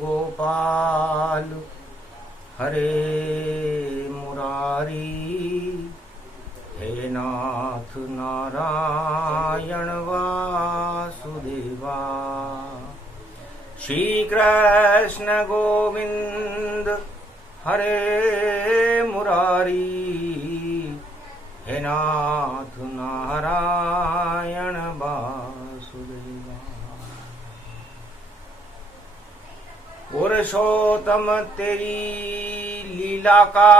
गोपाल हरे मुरारी, हे नाथ नारायण वासुदेवा। श्री कृष्ण गोविंद हरे मुरारी, हे नाथ नारायण वासुदेवा। पुरुषोत्तम तेरी लीला का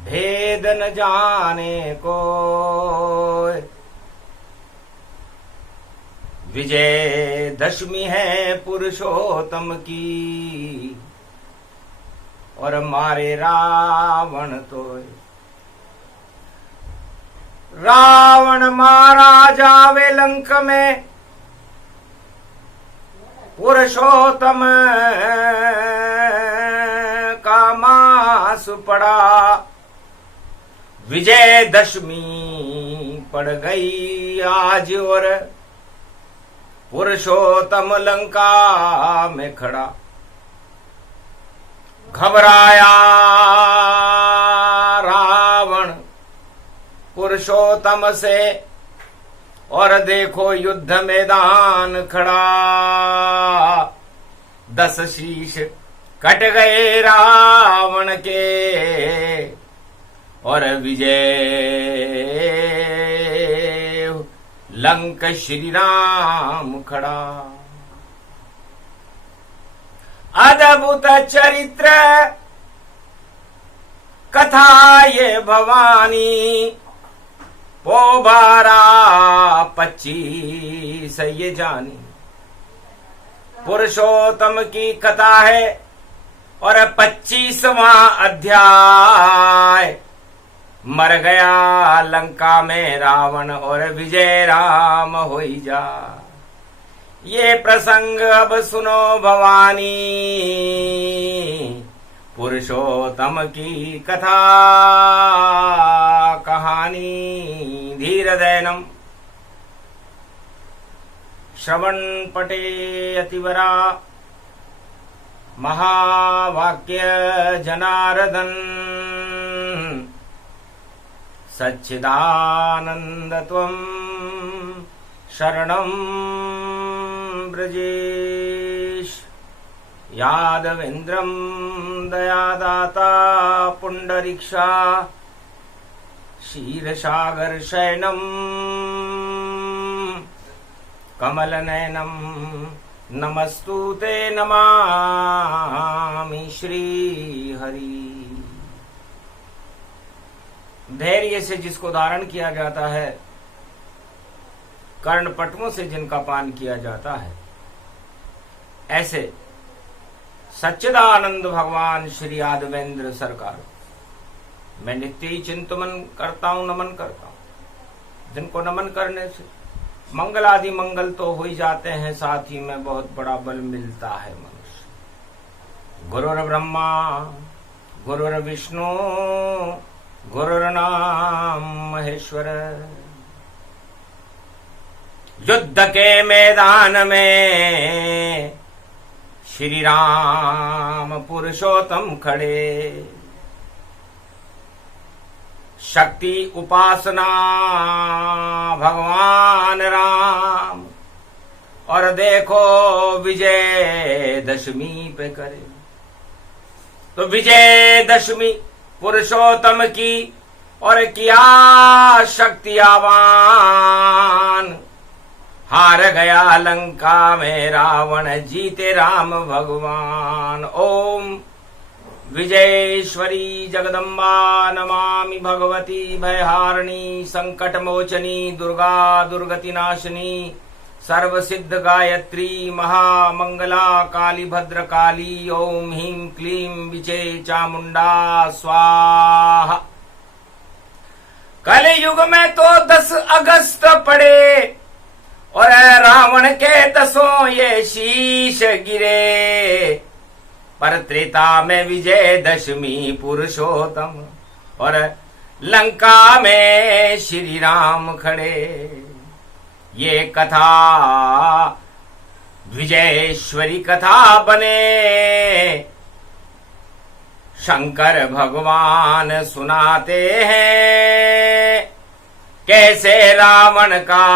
भेद न जाने को, विजय दशमी है पुरुषोत्तम की, और मारे रावण तो। रावण मारा जावे लंक में, पुरुषोत्तम का मास पड़ा। विजय दशमी पड़ गई आज, और पुरुषोत्तम लंका में खड़ा। घबराया रावण पुरुषोत्तम से, और देखो युद्ध मैदान खड़ा। 10 शीश कट गए रावण के, और विजय लंक श्री राम खड़ा। अद्भुत चरित्र कथा ये भवानी, पोबारा 25 ये जानी। पुरुषोत्तम की कथा है और 25वां अध्याय। मर गया लंका में रावण, और विजय राम होई जा। ये प्रसंग अब सुनो भवानी, पुरुषोत्तम की कथा कहानी। धीरदैनम श्रवण पटे अतिवरा, महावाक्य जनार्दन। सच्चिदानंद त्वं शरणं ब्रजेश। यादवेन्द्रं दयादाता पुंडरीक्षा, क्षीरसागर शयनं कमलनयनं। नमस्तुते नमामि श्रीहरि। धैर्य से जिसको धारण किया जाता है, कर्णपटुओं से जिनका पान किया जाता है, ऐसे सच्चिदानंद भगवान श्री यादवेंद्र सरकार मैं नित्य ही चिंतन करता हूं, नमन करता हूं। जिनको नमन करने से मंगल आदि मंगल तो हो ही जाते हैं, साथ ही में बहुत बड़ा बल मिलता है मनुष्य। गुरुर् ब्रह्मा गुरुर् विष्णु गुरुर्नाम महेश्वर। युद्ध के मैदान में श्री राम पुरुषोत्तम खड़े। शक्ति उपासना भगवान राम, और देखो विजय दशमी पे करे। तो विजय दशमी पुरुषोत्तम की, और किया शक्ति आवान। हार गया लंका में रावण, जीते राम भगवान। ओम विजयेश्वरी जगदम्बा नमामि भगवती भयहारिणी, संकट मोचनी दुर्गा दुर्गति नाशिनी, सर्व सिद्ध गायत्री महामंगला काली भद्रकाली। ओम ह्रीं क्लीं विजय चामुंडा स्वाहा। कलयुग में तो 10 अगस्त पड़े, और रावण के 10 ये शीश गिरे। पर त्रेता में विजय दशमी पुरुषोत्तम, और लंका में श्री राम खड़े। ये कथा विजयेश्वरी कथा बने शंकर भगवान सुनाते हैं, कैसे रावण का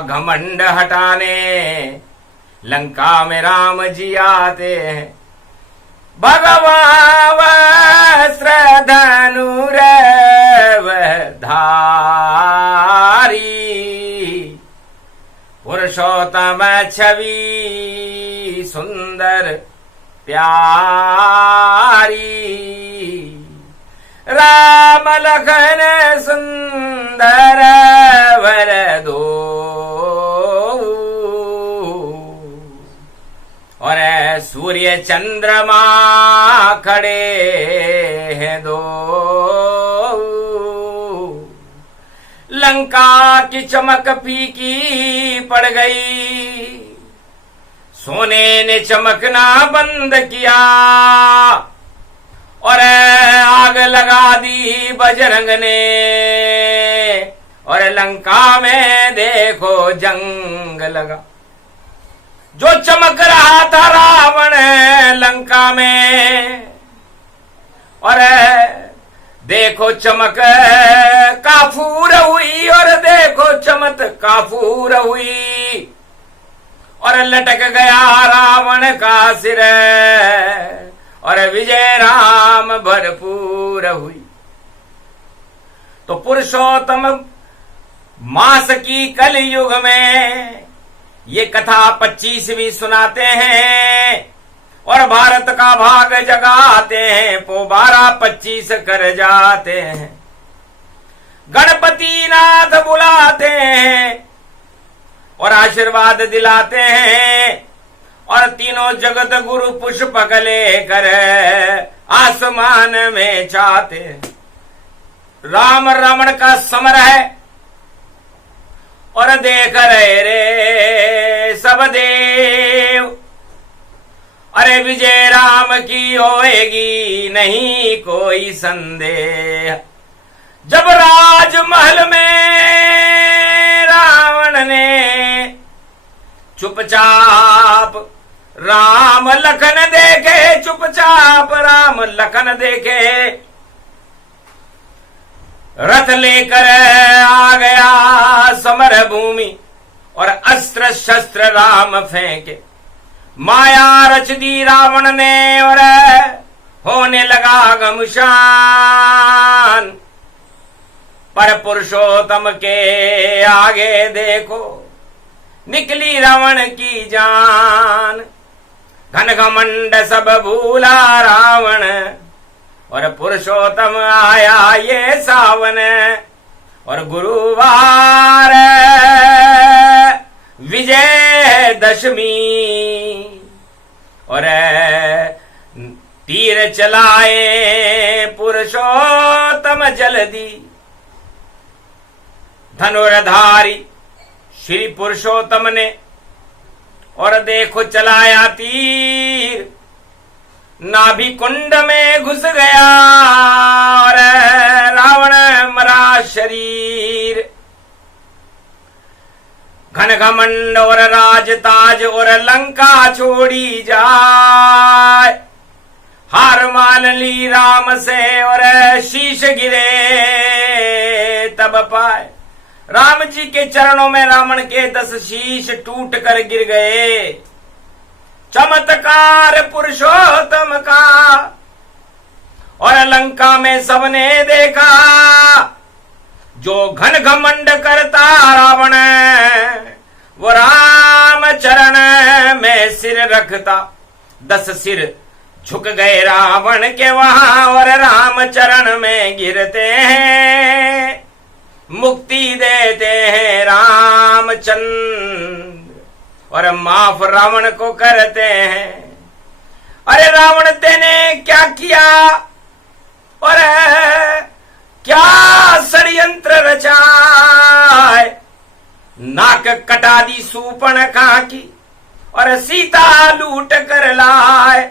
घमंड हटाने लंका में राम जी आते हैं। भगवान वस्त्र धारी, पुरुषोत्तम छवि सुंदर प्यारी, राम लखन सुंदर वर दो, और सूर्य चंद्रमा खड़े हैं दो। लंका की चमक फीकी पड़ गई, सोने ने चमकना बंद किया, और आग लगा दी बजरंग ने, और लंका में देखो जंग लगा। जो चमक रहा था रावण लंका में, और देखो चमक काफूर हुई, और देखो चमक काफूर हुई, और लटक गया रावण का सिर, और विजय राम भरपूर हुई। तो पुरुषोत्तम मास की कलयुग में ये कथा 25वीं सुनाते हैं, और भारत का भाग जगाते हैं, पो 12-25 कर जाते हैं। गणपति नाथ बुलाते हैं और आशीर्वाद दिलाते हैं, और तीनों जगत गुरु पुष्पक लेकर आसमान में जाते हैं। राम रावण का समर है, और देख रहे रे सब देव, अरे विजय राम की होएगी नहीं कोई संदेह। जब राजमहल में रावण ने चुपचाप राम लखन देखे, चुपचाप राम लखन देखे, रथ लेकर आ गया समर भूमि, और अस्त्र शस्त्र राम फेंके। माया रच दी रावण ने, और होने लगा घमशान। पर पुरुषोत्तम के आगे देखो निकली रावण की जान। घन घमंड सब भूला रावण, और पुरुषोत्तम आया ये सावन, और गुरुवार विजय दशमी, और तीर चलाए पुरुषोत्तम जल्दी। धनुर्धारी श्री पुरुषोत्तम ने, और देखो चलाया तीर, नाभि कुंड में घुस गया, और रावण मरा शरीर। घन घमंड और राजताज और लंका छोड़ी जाए, हार मान ली राम से और शीश गिरे तब पाए। राम जी के चरणों में रावण के 10 शीश टूट कर गिर गए। चमत्कार पुरुषोत्तम का और लंका में सबने देखा, जो घन घमंड करता रावण वो राम चरण में सिर रखता। 10 सिर झुक गए रावण के वहां और राम चरण में गिरते हैं, मुक्ति देते हैं रामचंद्र और माफ रावण को करते हैं। अरे रावण तेने क्या किया और क्या षड्यंत्र रचाए, नाक कटा दी सूर्पणखा की और सीता लूट कर लाए।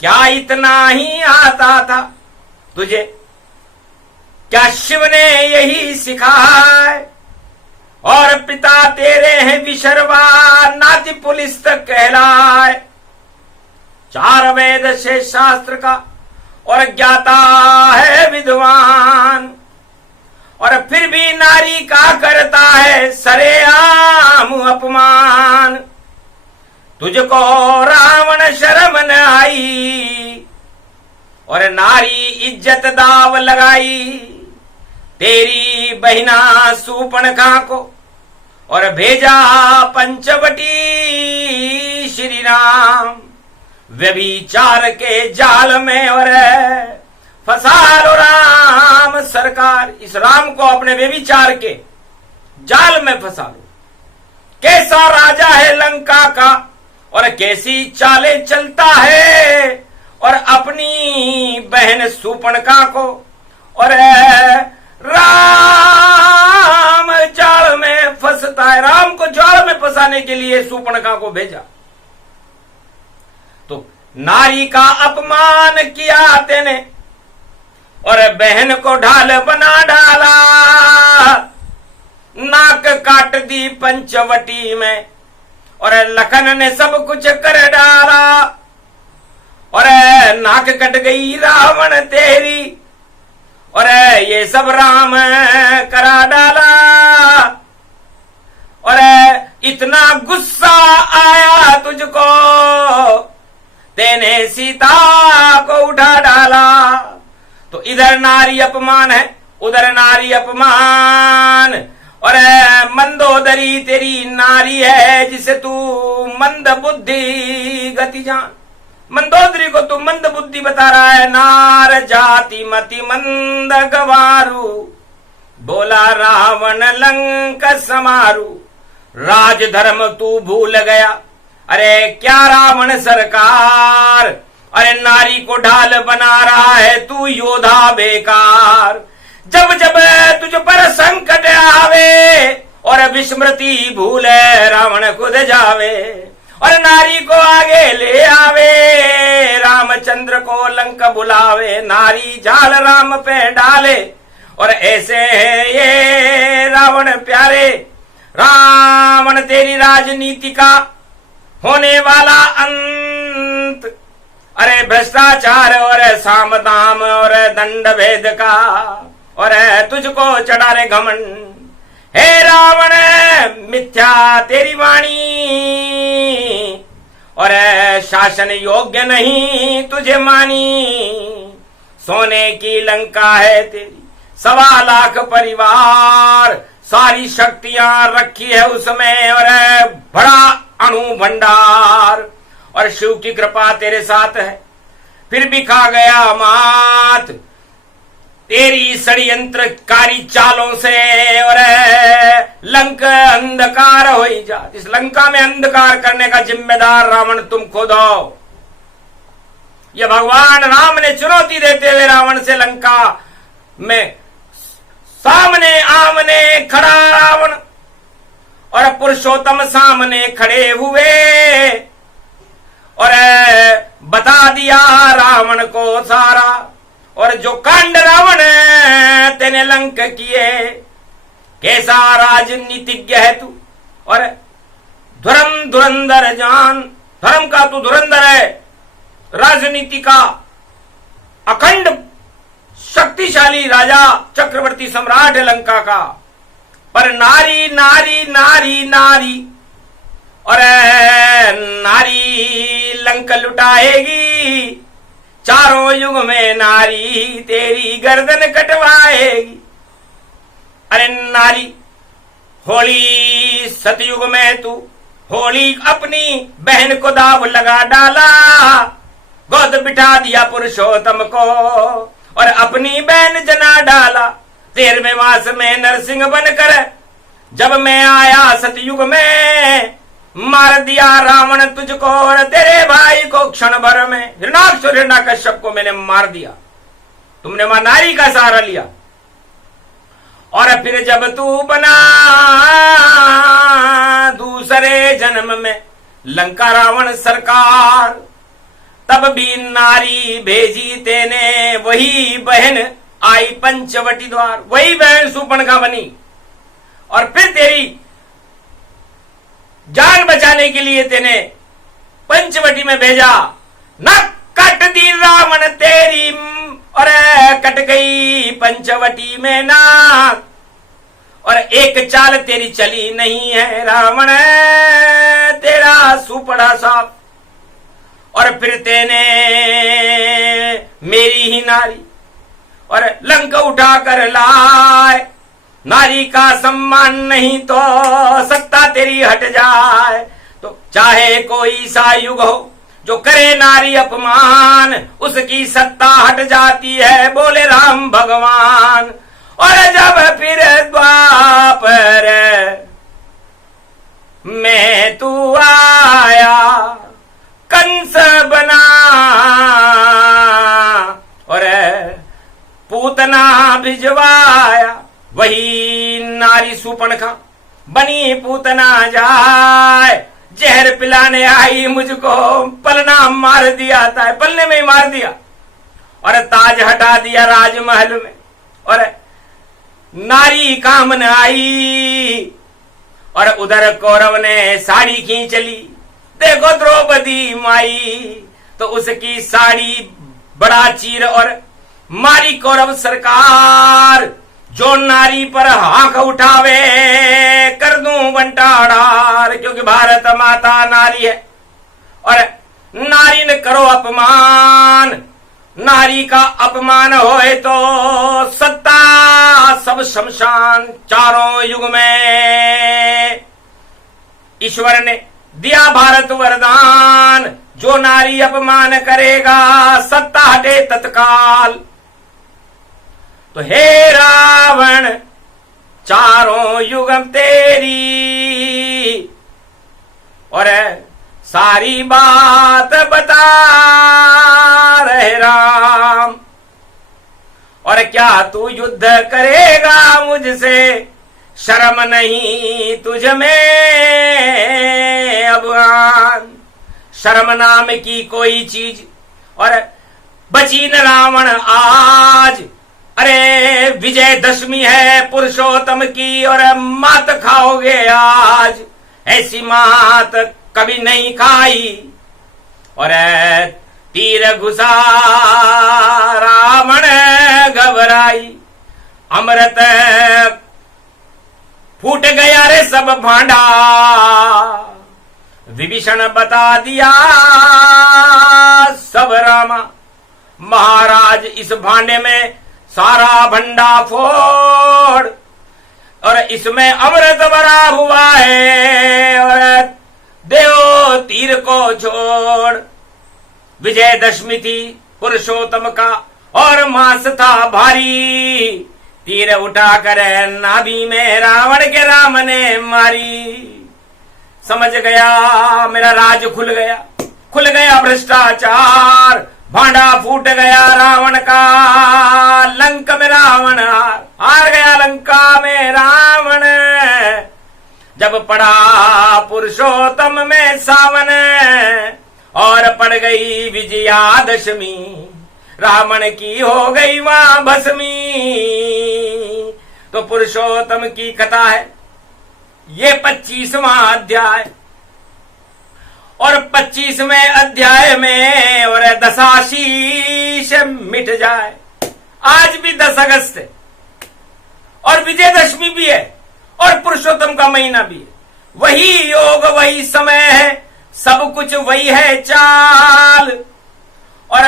क्या इतना ही आता था तुझे, क्या शिव ने यही सिखाए। और पिता तेरे हैं विशर्वा, नाति पुलिस तक कहलाए। 4 वेद से शास्त्र का और ज्ञाता है विद्वान, और फिर भी नारी का करता है सरेआम अपमान। तुझको रावण शर्म न आई, और नारी इज्जत दाव लगाई। तेरी बहिना सूर्पणखा को और भेजा पंचवटी श्री राम। व्यभिचार के जाल में और फंसा लो राम सरकार। इस राम को अपने व्यभिचार के जाल में फंसा लो। कैसा राजा है लंका का, और कैसी चाले चलता है, और अपनी बहन सूर्पणखा को और राम जाल में फंसता है। राम को जाल में फंसाने के लिए सूर्पणखा को भेजा। तो नारी का अपमान किया तेने, और बहन को ढाल बना डाला। नाक काट दी पंचवटी में, और लखन ने सब कुछ कर डाला। और नाक कट गई रावण तेरी, और ये सब राम करा डाला। और इतना गुस्सा आया तुझको, तेने सीता को उठा डाला। तो इधर नारी अपमान है, उधर नारी अपमान। और मंदोदरी तेरी नारी है, जिसे तू मंद बुद्धि गति जान। मंदोदरी को तू मंद बुद्धि बता रहा है। नार जाति मति मंद गवारू, बोला रावण लंक समारू। राज धर्म तू भूल गया, अरे क्या रावण सरकार। अरे नारी को ढाल बना रहा है तू योद्धा बेकार। जब जब तुझ पर संकट आवे, और विस्मृति भूले रावण खुद जावे। और नारी को आगे ले आवे, रामचंद्र को लंक बुलावे। नारी जाल राम पे डाले, और ऐसे है ये रावण प्यारे। रावण तेरी राजनीति का होने वाला अंत। अरे भ्रष्टाचार और साम दाम और दंड भेद का, और तुझको चढ़ा रे घमंड। हे रावण मिथ्या तेरी वाणी, और शासन योग्य नहीं तुझे मानी। सोने की लंका है तेरी, 1.25 लाख परिवार। सारी शक्तियां रखी है उसमें, और बड़ा अणु भंडार। और शिव की कृपा तेरे साथ है, फिर भी खा गया मात तेरी षड्यंत्रकारी चालों से। और लंका अंधकार हो ही जा। इस लंका में अंधकार करने का जिम्मेदार रावण तुम खुद हो। यह भगवान राम ने चुनौती देते हुए रावण से लंका में सामने आमने खड़ा रावण, और पुरुषोत्तम सामने खड़े हुए। और बता दिया रावण को सारा, और जो कांड रावण तेने लंक किए। कैसा राजनीतिज्ञ है तू, और धर्म धुरंधर जान। धर्म का तू धुरंधर है, राजनीति का अखंड शक्तिशाली राजा, चक्रवर्ती सम्राट है लंका का। पर नारी नारी नारी नारी, और नारी लंका लुटाएगी। चारों युग में नारी तेरी गर्दन कटवाएगी। अरे नारी होली सतयुग में तू होली अपनी बहन को दाव लगा डाला। गोद बिठा दिया पुरुषोत्तम को, और अपनी बहन जना डाला। 13वें मास में नरसिंह बनकर जब मैं आया सतयुग में, मार दिया रावण तुझको और तेरे भाई को क्षण भर में। हिरणाक्ष और हिरण्यकश्यप को मैंने मार दिया, तुमने मां नारी का सहारा लिया। और फिर जब तू बना दूसरे जन्म में लंका रावण सरकार, तब भी नारी भेजी तेने। वही बहन आई पंचवटी द्वार, वही बहन सूर्पणखा बनी। और फिर तेरी जान बचाने के लिए तेने पंचवटी में भेजा। न कट दी रावण तेरी और कट गई पंचवटी में नाक, और एक चाल तेरी चली नहीं है रावण तेरा सुपड़ा साफ। और फिर तेने मेरी ही नारी और लंक उठा कर लाए, नारी का सम्मान नहीं तो सत्ता तेरी हट जाए। तो चाहे कोई सा युग हो जो करे नारी अपमान, उसकी सत्ता हट जाती है बोले राम भगवान। और जब फिर द्वापर में तू आया कंस बना, और पूतना भिजवाया, वही नारी सुपणखा बनी पूतना जाए। जहर पिलाने आई मुझको पलना मार दिया था, पलने में ही मार दिया, और ताज हटा दिया राजमहल में। और नारी कामन आई, और उधर कौरव ने साड़ी खींच ली, देखो द्रौपदी माई, तो उसकी साड़ी बड़ा चीर और मारी कौरव सरकार। जो नारी पर हाथ उठावे कर दूं बंटाढ़ार, क्योंकि भारत माता नारी है और नारी न करो अपमान। नारी का अपमान होए तो सत्ता सब शमशान। चारों युग में ईश्वर ने दिया भारत वरदान, जो नारी अपमान करेगा सत्ता हटे तत्काल। तो हे रावण चारों युग तेरी और सारी बात बता रहे राम। और क्या तू युद्ध करेगा मुझसे, शर्म नहीं तुझ में अबगान। शर्म नाम की कोई चीज और बची न रावण आज। अरे विजयदशमी है पुरुषोत्तम की और मात खाओगे आज, ऐसी मात कभी नहीं खाई। और तीर घुसा रावण घबराई, अमृत फूट गया रे सब भांडा। विभीषण बता दिया सब रामा, महाराज इस भांडे में सारा भंडा फोड़, और इसमें अमृत भरा हुआ है, और देव तीर को छोड़। विजयदशमी थी पुरुषोत्तम का और मास था भारी, तीर उठाकर नाभि में रावण के राम ने मारी। समझ गया मेरा राज खुल गया भ्रष्टाचार, भांडा फूट गया रावण का, लंका में रावण हार गया लंका में रावण। जब पड़ा पुरुषोत्तम में सावन और पड़ गई विजयादशमी, रावण की हो गई वहां भस्मी। तो पुरुषोत्तम की कथा है ये 25वां अध्याय, और 25वें अध्याय में और दशाशीष मिट जाए। आज भी 10 अगस्त है और विजयदशमी भी है और पुरुषोत्तम का महीना भी है। वही योग वही समय है, सब कुछ वही है चाल, और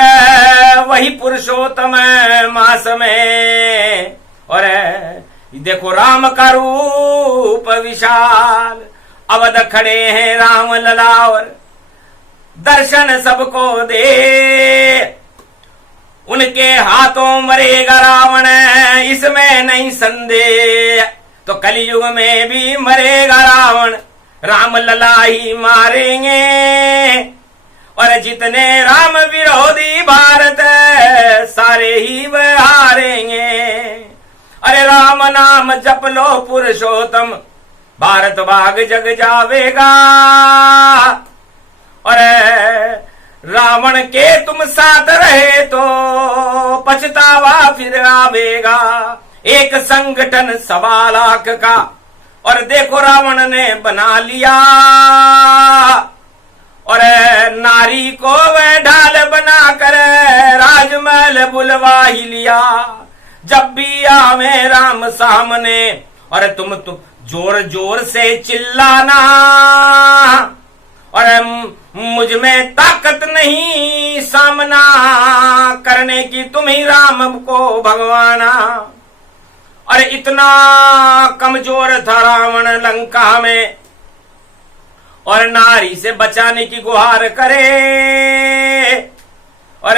वही पुरुषोत्तम मास में। और देखो राम का रूप विशाल, अवध खड़े हैं राम लला और दर्शन सबको दे। उनके हाथों मरेगा रावण इसमें नहीं संदेह, तो कलयुग में भी मरेगा रावण, राम लला ही मारेंगे। और जितने राम विरोधी भारत सारे ही वह हारेंगे। अरे राम नाम जप लो पुरुषोत्तम, भारत भाग जग जावेगा। और रावण के तुम साथ रहे तो पछतावा फिर आवेगा। एक संगठन 1.25 लाख का और देखो रावण ने बना लिया और नारी को वह ढाल बना कर राजमहल बुलवा ही लिया। जब भी आवे राम सामने और तुम जोर जोर से चिल्लाना और मुझ में ताकत नहीं सामना करने की, तुम ही राम को भगवाना। और इतना कमजोर था रावण लंका में और नारी से बचाने की गुहार करे और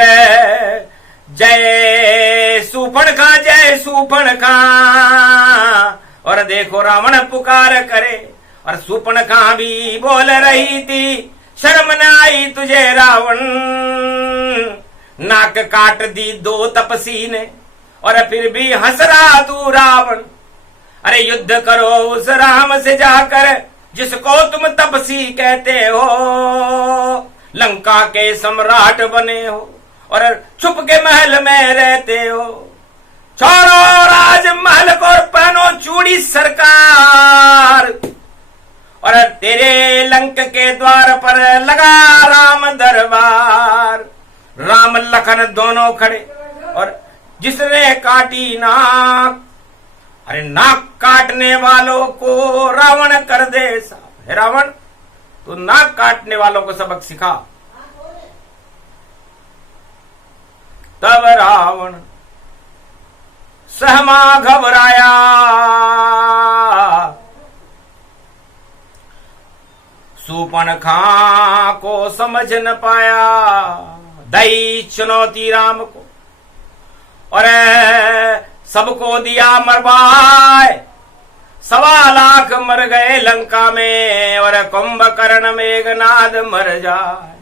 जय सूर्पणखा जय सूर्पणखा। और देखो रावण पुकार करे और सूर्पणखा भी बोल रही थी, शर्म न आई तुझे रावण, नाक काट दी 2 तपसी ने और फिर भी हंस रहा तू रावण। अरे युद्ध करो उस राम से जाकर जिसको तुम तपसी कहते हो, लंका के सम्राट बने हो और छुप के महल में रहते हो। छोड़ो राजमहल को पहनो चूड़ी सरकार और तेरे लंक के द्वार पर लगा राम दरबार। राम लखन दोनों खड़े और जिसने काटी नाक, अरे नाक काटने वालों को रावण कर दे साफ। हे रावण, तू नाक काटने वालों को सबक सिखा। तब रावण सहमा घबराया, सूर्पणखा को समझ न पाया, दई चुनौती राम को और सबको दिया मरवाए। 1.25 लाख मर गए लंका में और कुंभकर्ण मेघनाद मर जाए।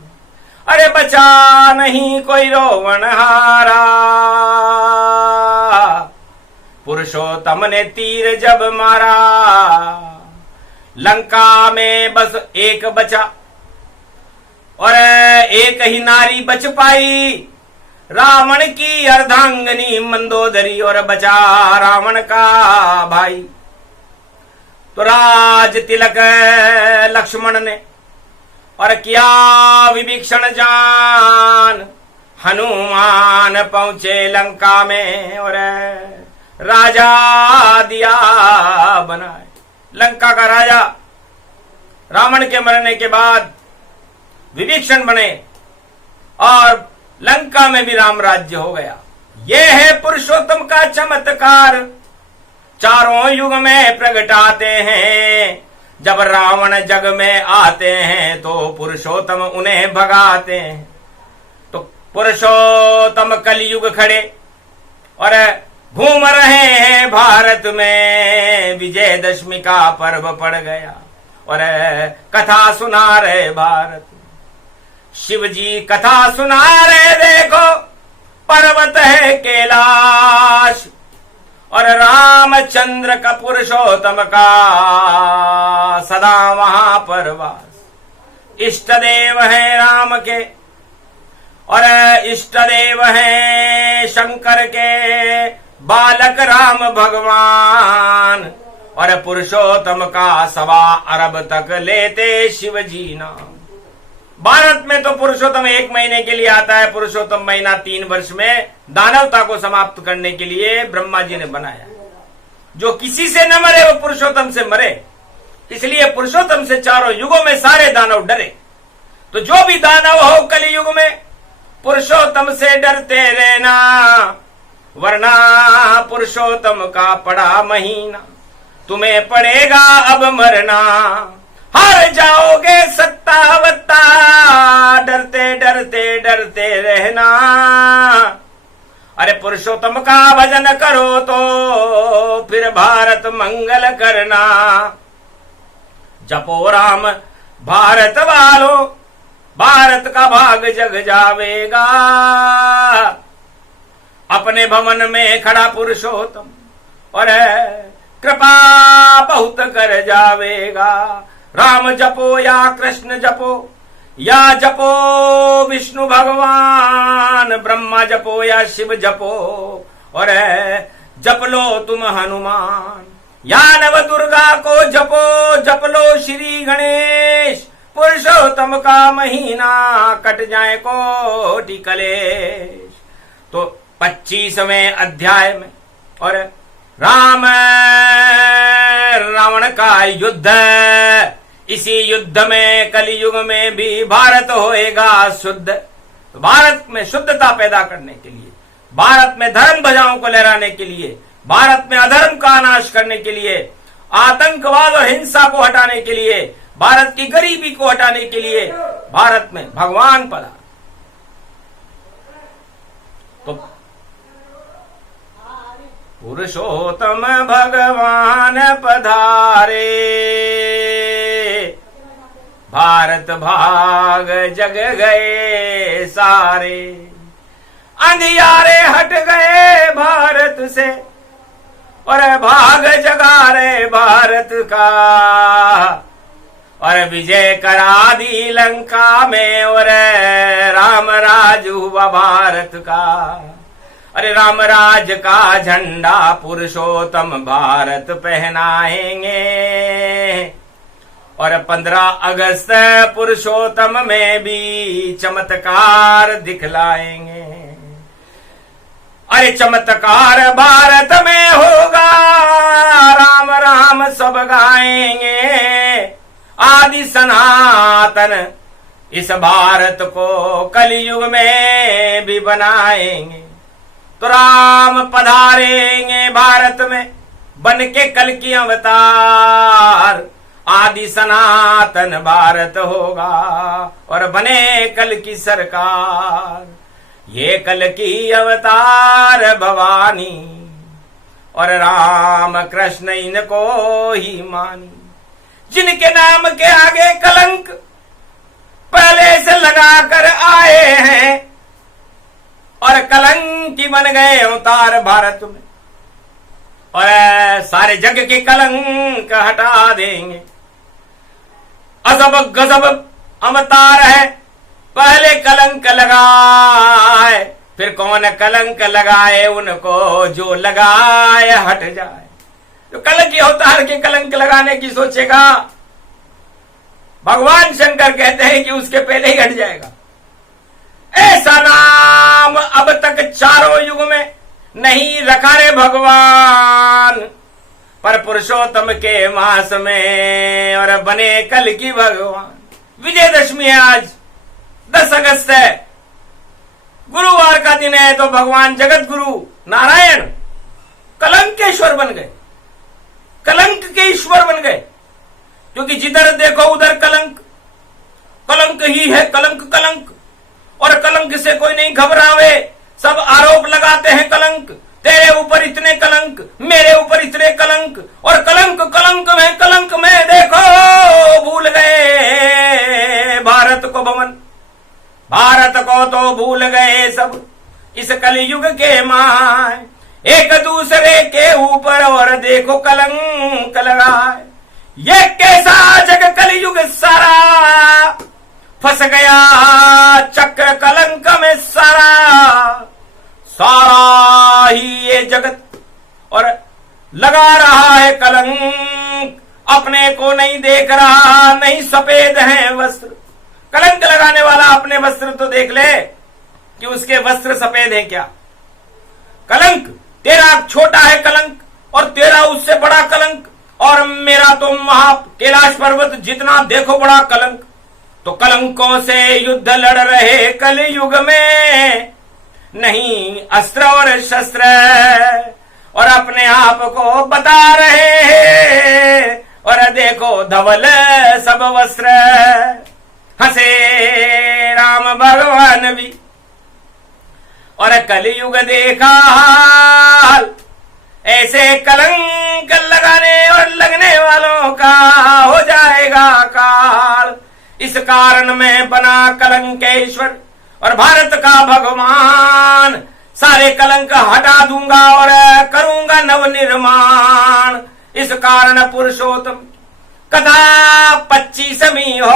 अरे बचा नहीं कोई रोवण हारा, पुरुषोत्तम ने तीर जब मारा। लंका में बस एक बचा और एक ही नारी बच पाई, रावण की अर्धांगनी मंदोदरी, और बचा रावण का भाई। तो राज तिलक लक्ष्मण ने और किया विभीषण जान। हनुमान पहुंचे लंका में और राजा दिया बनाए। लंका का राजा रावण के मरने के बाद विभीषण बने और लंका में भी राम राज्य हो गया। यह है पुरुषोत्तम का चमत्कार, चारों युग में प्रगटाते हैं। जब रावण जग में आते हैं तो पुरुषोत्तम उन्हें भगाते हैं। तो पुरुषोत्तम कलयुग खड़े और घूम रहे हैं भारत में। विजयदशमी का पर्व पड़ गया और कथा सुना रहे भारत। शिव जी कथा सुना रहे, देखो पर्वत है कैलाश और रामचंद्र का पुरुषोत्तम का सदा वहां पर वास। इष्ट देव है राम के और इष्ट देव है शंकर के, बालक राम भगवान और पुरुषोत्तम का 1.25 अरब तक लेते शिव जी नाम। भारत में तो पुरुषोत्तम 1 महीने के लिए आता है। पुरुषोत्तम महीना 3 वर्ष में दानवता को समाप्त करने के लिए ब्रह्मा जी ने बनाया। जो किसी से न मरे वो पुरुषोत्तम से मरे, इसलिए पुरुषोत्तम से चारों युगों में सारे दानव डरे। तो जो भी दानव हो कलयुग में पुरुषोत्तम से डरते रहना, वरना पुरुषोत्तम का पड़ा महीना तुम्हें पड़ेगा अब मरना। हार जाओगे सत्ता वत्ता, डरते डरते डरते रहना। अरे पुरुषोत्तम का भजन करो तो फिर भारत मंगल करना। जपो राम भारत वालों, भारत का भाग जग जावेगा। अपने भवन में खड़ा पुरुषोत्तम और कृपा बहुत कर जावेगा। राम जपो या कृष्ण जपो या जपो विष्णु भगवान, ब्रह्मा जपो या शिव जपो और जप लो तुम हनुमान। या नव दुर्गा को जपो जप लो श्री गणेश, पुरुषोत्तम का महीना कट जाए कोटि कलेश। तो 25वें अध्याय में और राम रावण का युद्ध, इसी युद्ध में कलयुग में भी भारत होएगा शुद्ध। तो भारत में शुद्धता पैदा करने के लिए, भारत में धर्म ध्वजाओं को लहराने के लिए, भारत में अधर्म का नाश करने के लिए, आतंकवाद और हिंसा को हटाने के लिए, भारत की गरीबी को हटाने के लिए भारत में भगवान पधारे। तो पुरुषोत्तम भगवान पधारे, भारत भाग जग गए सारे, अंधियारे हट गए भारत से और भाग जगा रे भारत का, और विजय करा दी लंका में और राम राज हुआ भारत का। अरे राम राज का झंडा पुरुषोत्तम भारत पहनाएंगे, और 15 अगस्त पुरुषोत्तम में भी चमत्कार दिखलाएंगे। अरे चमत्कार भारत में होगा, राम राम सब गाएंगे, आदि सनातन इस भारत को कलयुग में भी बनाएंगे। तो राम पधारेंगे भारत में बन के कल की अवतार, आदि सनातन भारत होगा और बने कल की सरकार। ये कल की अवतार भवानी और राम कृष्ण इनको ही मानी, जिनके नाम के आगे कलंक पहले से लगाकर आए हैं और कलंकी बन गए अवतार भारत में, और सारे जग के कलंक हटा देंगे। अजब गजब अवतार है, पहले कलंक लगाए, फिर कौन कलंक लगाए उनको, जो लगाए हट जाए। तो कलंकी अवतार के कलंक लगाने की सोचेगा, भगवान शंकर कहते हैं कि उसके पहले ही हट जाएगा। ऐसा नाम अब तक चारों युग में नहीं रखा रे भगवान, पर पुरुषोत्तम के मास में और बने कल की भगवान। विजयदशमी है आज, 10 अगस्त है, गुरुवार का दिन है। तो भगवान जगत गुरु नारायण कलंक के ईश्वर बन गए, कलंक के ईश्वर बन गए, क्योंकि जिधर देखो उधर कलंक, कलंक ही है, कलंक कलंक। और कलंक से कोई नहीं घबरावे, सब आरोप लगाते हैं कलंक, तेरे ऊपर इतने कलंक, मेरे ऊपर इतने कलंक, और कलंक कलंक में देखो भूल गए भारत को भवन, भारत को तो भूल गए सब इस कलयुग के माय, एक दूसरे के ऊपर और देखो कलंक लगाए। ये कैसा जग कलयुग सारा, फंस गया चक्र कलंक में सारा, सारा ही ये जगत और लगा रहा है कलंक, अपने को नहीं देख रहा, नहीं सफेद है वस्त्र। कलंक लगाने वाला अपने वस्त्र तो देख ले कि उसके वस्त्र सफेद है क्या। कलंक तेरा छोटा है कलंक, और तेरा उससे बड़ा कलंक, और मेरा तो महा कैलाश पर्वत जितना देखो बड़ा कलंक। तो कलंकों से युद्ध लड़ रहे कलयुग में, नहीं अस्त्र और शस्त्र, और अपने आप को बता रहे हैं, और देखो धवल सब वस्त्र। हंसे राम भगवान भी, और कलयुग देखा हाल, ऐसे कलंक लगाने और लगने वालों का हो जाएगा काल। इस कारण मैं बना कलंकेश्वर और भारत का भगवान, सारे कलंक हटा दूंगा और करूंगा नव निर्माण। इस कारण पुरुषोत्तम कथा 25वीं हो,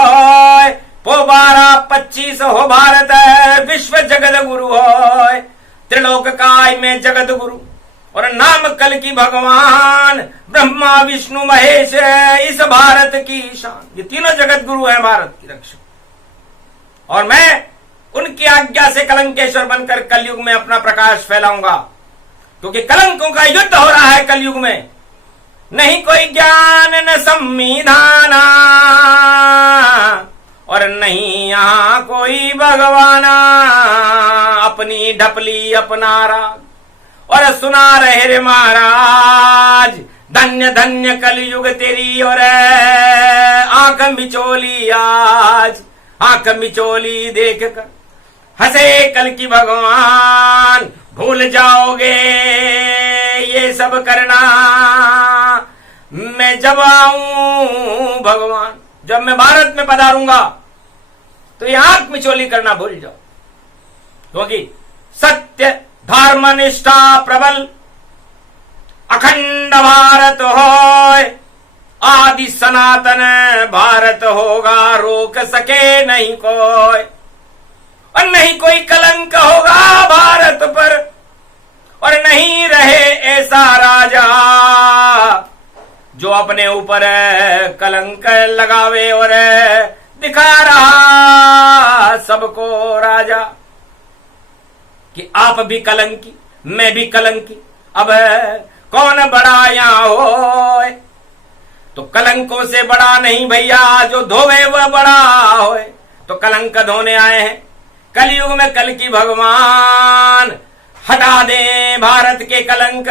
पो 12-25 हो भारत विश्व जगत गुरु हो, त्रिलोक काय में जगत गुरु और नाम कल की भगवान ब्रह्मा विष्णु महेश इस भारत की शान। ये तीनों जगत गुरु हैं भारत की रक्षक। और मैं उनकी आज्ञा से कलंकेश्वर बनकर कलयुग में अपना प्रकाश फैलाऊंगा, क्योंकि कलंकों का युद्ध हो रहा है कलयुग में। नहीं कोई ज्ञान न संविधान और नहीं यहां कोई भगवाना, अपनी ढपली अपना राग और सुना रहे रे महाराज। धन्य धन्य कलयुग तेरी और आंख मिचोली आज, आंख मिचोली देख कर हंसे कल की भगवान। भूल जाओगे ये सब करना मैं जब आऊं भगवान। जब मैं भारत में पधारूंगा तो ये आंख मिचोली करना भूल जाओ, क्योंकि सत्य धर्म निष्ठा प्रबल अखंड भारत होय, आदि सनातन भारत होगा रोक सके नहीं कोई। और नहीं कोई कलंक होगा भारत पर, और नहीं रहे ऐसा राजा जो अपने ऊपर कलंक लगावे और दिखा रहा सबको राजा कि आप भी कलंकी मैं भी कलंकी, अब कौन बड़ा यहां हो। तो कलंकों से बड़ा नहीं भैया, जो धोवे वह बड़ा होए। तो कलंक धोने आए हैं कलयुग में कल की भगवान। हटा दे भारत के कलंक,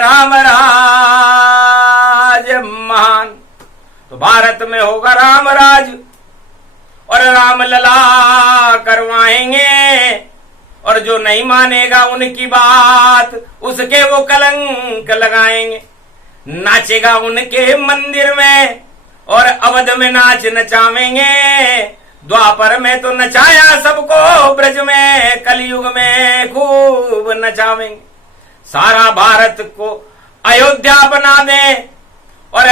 राम राज महान। तो भारत में होगा राम राज और राम लला करवाएंगे, और जो नहीं मानेगा उनकी बात उसके वो कलंक लगाएंगे। नाचेगा उनके मंदिर में और अवध में नाच नचावेंगे। द्वापर में तो नचाया सबको, ब्रज में कलयुग में खूब नचावेंगे। सारा भारत को अयोध्या बना दे और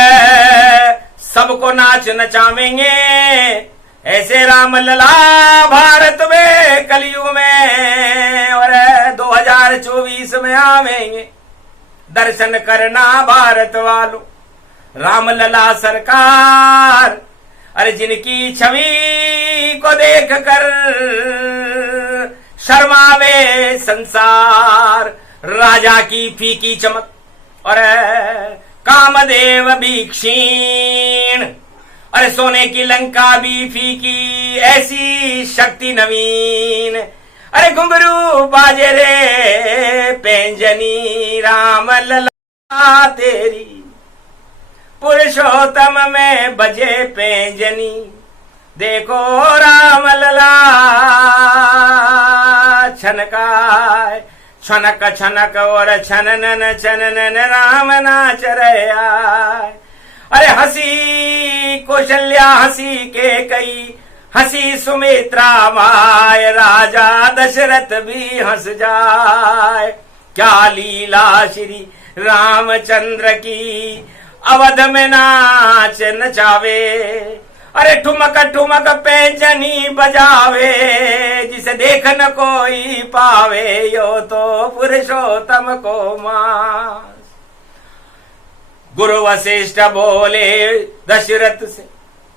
सबको नाच नचावेंगे। ऐसे राम लला भारत में कलयुग में और 2024 में आवेंगे। दर्शन करना भारत वालों राम लला सरकार। अरे जिनकी छवि को देख कर शर्मावे संसार, राजा की फीकी चमक और कामदेव भी क्षीण। अरे सोने की लंका भी फीकी, ऐसी शक्ति नवीन। अरे घुंघरू बाजे रे पैंजनी, राम लला तेरी पुरुषोत्तम में बजे पैंजनी। देखो राम लला छनकाय, छनक छनक और छननन छननन राम नाच रहे आए। अरे हंसी कौशल्या हंसी के कई, हंसी सुमित्रा माय, राजा दशरथ भी हंस जाए। क्या लीला श्री रामचंद्र की, अवध में नाच नचावे। अरे ठुमक ठुमक पैंजनी बजावे, जिसे देख न कोई पावे, यो तो पुरुषोत्तम को मास। गुरु वशिष्ठ बोले दशरथ से,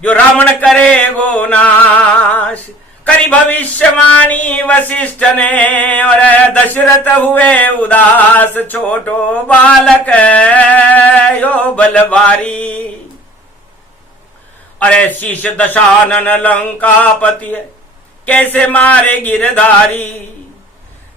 जो रावण करेगो नाश। करी भविष्यवाणी वशिष्ठ ने और दशरथ हुए उदास। छोटो बालक यो बलवारी, अरे शीश दशानन लंकापति है, कैसे मारे गिरधारी।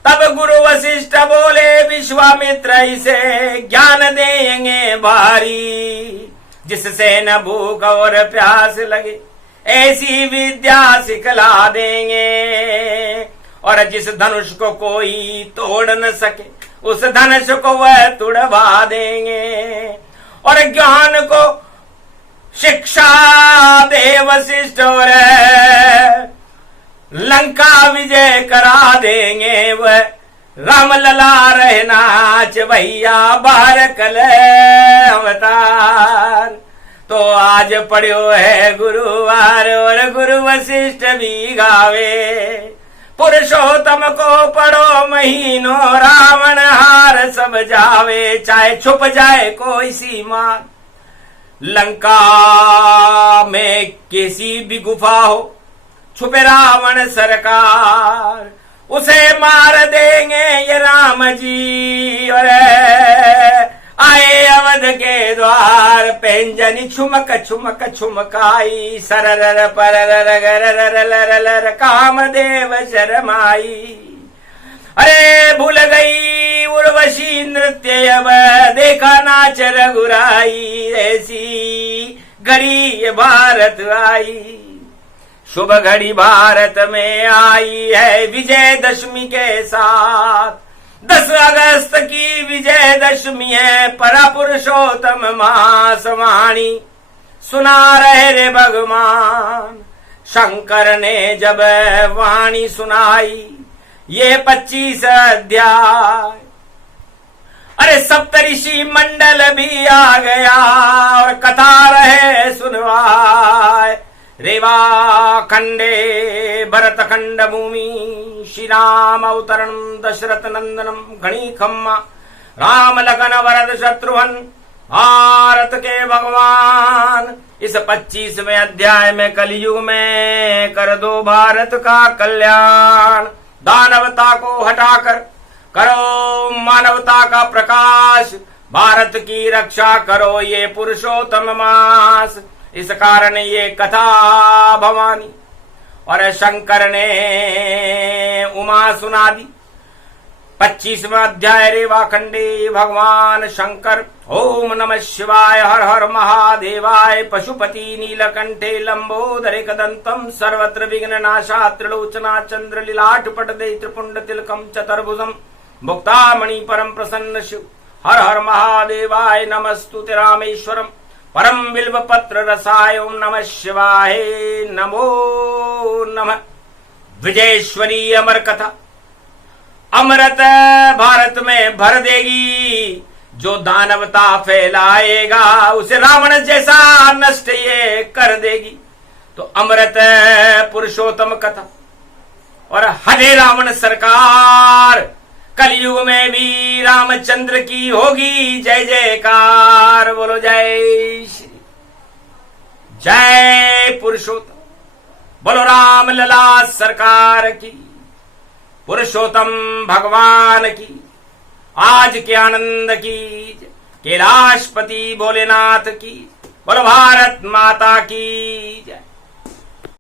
तब गुरु वशिष्ठ बोले विश्वामित्र इसे ज्ञान देंगे भारी। जिससे न भूख और प्यास लगे ऐसी विद्या सिखला देंगे। और जिस धनुष को कोई तोड़ न सके उस धनुष को वह तुड़वा देंगे। और ज्ञान को शिक्षा दे वशिष्ठ और लंका विजय करा देंगे। वह राम लला रहे नाच भैया बाहर कल अवतार। तो आज पढ़ो है गुरुवार और गुरु वशिष्ठ भी गावे। पुरुषोत्तम को पढ़ो महीनों, रावण हार सब जावे, चाहे छुप जाए कोई सीमा। लंका में किसी भी गुफा हो, छुपे रावण सरकार, उसे मार देंगे ये राम जी। और आए अवध के द्वार, पैंजनी छुमक छुमक छुमकाई, सरर परर गरर कामदेव शरमाई। अरे भूल गई उर्वशी नृत्य, अब देखा नाच रघुराई, ऐसी घड़ी भारत आई। शुभ घड़ी भारत में आई है विजयदशमी के साथ, 10 अगस्त की विजयदशमी है, परपुरुषोत्तम मास वाणी सुना रहे रे भगवान। शंकर ने जब वाणी सुनाई ये 25 अध्याय, अरे सप्तऋषि मंडल भी आ गया और कथा रहे सुनवाए। रेवा खंडे भरत खंड भूमि, श्री राम अवतरण दशरथ नंदनम, घनी खम्मा राम लगन वरद शत्रुघ्न, भारत के भगवान। इस 25वें अध्याय में कलयुग में कर दो भारत का कल्याण, दानवता को हटाकर करो मानवता का प्रकाश, भारत की रक्षा करो ये पुरुषोत्तम मास। इस कारण ये कथा भवानी और शंकर ने उमा सुना दी। 25वां अध्याय रेवा खंडे भगवान शंकर, ओम नमः शिवाय, हर हर महादेवाय, पशुपति नीलकंठे लंबोदरे कदंतम, सर्वत्र विघ्न नाशा, त्रिलोचना चंद्र लीलाट पटदे, त्रिपुंड तिलकम चतुर्भुजम, मुक्तामणि परम प्रसन्न शिव, हर हर महादेवाय, नमस्तुते रामेश्वरम, परम बिल्व पत्र रसाय, ओम नमः शिवाय, नमो नमः। विजयेश्वरी अमर कथा अमृत भारत में भर देगी, जो दानवता फैलाएगा उसे रावण जैसा नष्ट ये कर देगी। तो अमृत पुरुषोत्तम कथा और हरे रावण सरकार, कलयुग में भी रामचंद्र की होगी जय जयकार। बोलो जय श्री, जय पुरुषोत्तम, बोलो राम लला सरकार की, पुरुषोत्तम भगवान की आज के आनंद की, कैलाशपति भोलेनाथ की, बोलो भारत माता की जय।